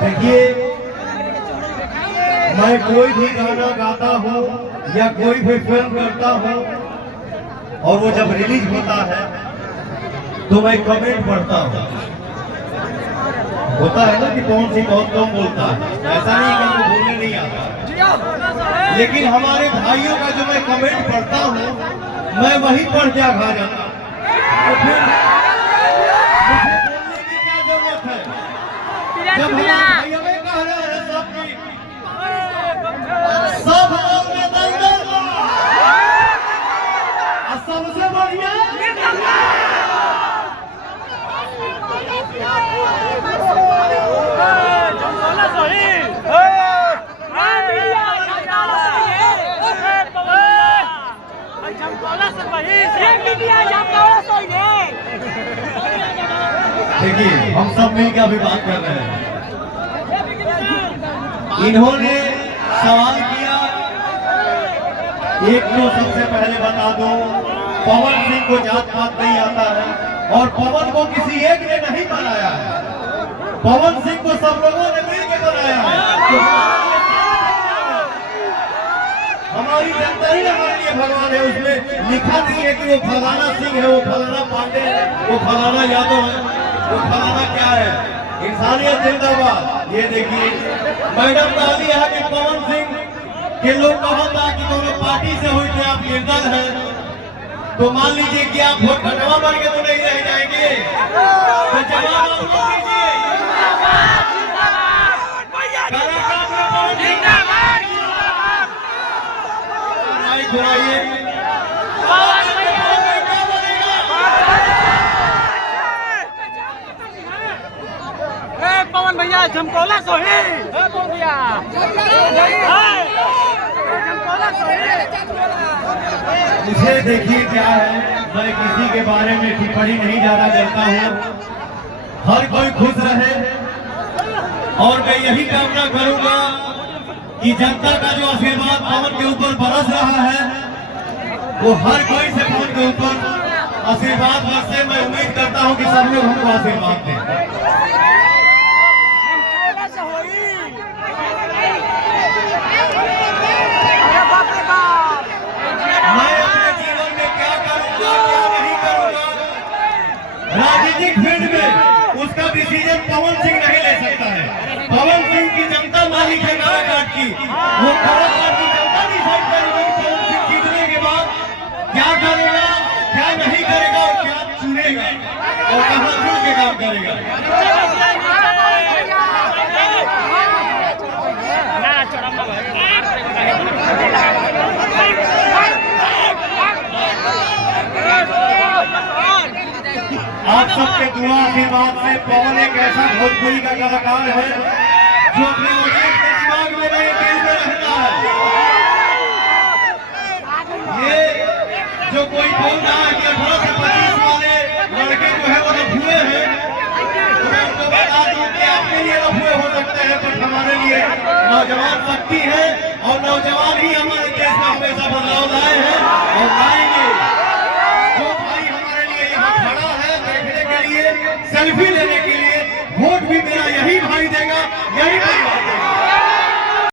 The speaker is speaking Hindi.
देखिए, मैं कोई भी गाना गाता हूँ या कोई भी फिल्म करता हूँ और वो जब रिलीज होता है तो मैं कमेंट पढ़ता हूँ। होता है ना कि कौन सी बहुत कम बोलता है, ऐसा नहीं कि उनको बोलने नहीं आता, लेकिन हमारे भाइयों का जो मैं कमेंट पढ़ता हूँ मैं वही पढ़ के आघा जाता हूँ। तो फिर मुझे बोलने की क्या जरूरत है जब हमारे भाई हमें कह रहे हैं सब लोग में दंगल और सबसे बढ़िया देखिए, हम सब मिलकर अभी बात कर रहे हैं। इन्होंने सवाल किया, एक तो सबसे पहले बता दो, पवन सिंह को जात पात नहीं आता है और पवन को किसी एक ने नहीं बनाया है, पवन सिंह को सब लोगों ने मिलकर बनाया है। तो हमारी जनता ही हमारे लिए भगवान है। उसमें लिखा नहीं है कि वो फलाना सिंह है, वो फलाना पांडे है, वो फलाना यादव है, वो फलाना क्या है। इंसानियत जिंदाबाद। ये देखिए, मैडम डाली है कि पवन सिंह के लोग कहा था कि दोनों पार्टी से हुई थे, आप निर्दल है, तो मान लीजिए कि आप वोट घटवा बन के तो नहीं रह जाएंगे, तो जवाब आप लोग दीजिए। पवन भैया झमकोला सोही, पवन भैया झमकोला सोही। मुझे देखिए क्या है, मैं किसी के बारे में टिप्पणी नहीं ज्यादा करता हूँ। हर कोई खुश रहे और मैं यही कामना करूंगा कि जनता का जो आशीर्वाद पवन के ऊपर बरस रहा है वो हर कोई से पवन के ऊपर आशीर्वाद बरसे। मैं उम्मीद करता हूं कि सब लोग हमको आशीर्वाद दें। मैं अपने जीवन में क्या करूंगा क्या नहीं करूंगा, राजनीतिक फील्ड में उसका डिसीजन पवन सिंह नहीं ले सकता है। पवन सिंह की जनता मालिक है काराकाट की, वो काराकाट की जनता डिसाइड करेगी पवन सिंह जीतने के बाद क्या करेगा क्या नहीं करेगा और क्या चुनेगा और कहां चुन के काम करेगा। आप सबके दुआ आशीर्वाद से पवन एक ऐसा भोजपुरी का कलाकार है जो अपने ऑडियंस के दिमाग में नहीं, दिल में रहता है। ये जो कोई बोल रहा है कि 18 से 25 वाले लड़के जो है वो रफुए हैं, तो मैं उनको बता दूं कि आपके लिए रफुए हो सकते हैं, बट हमारे लिए नौजवान शक्ति है और नौजवान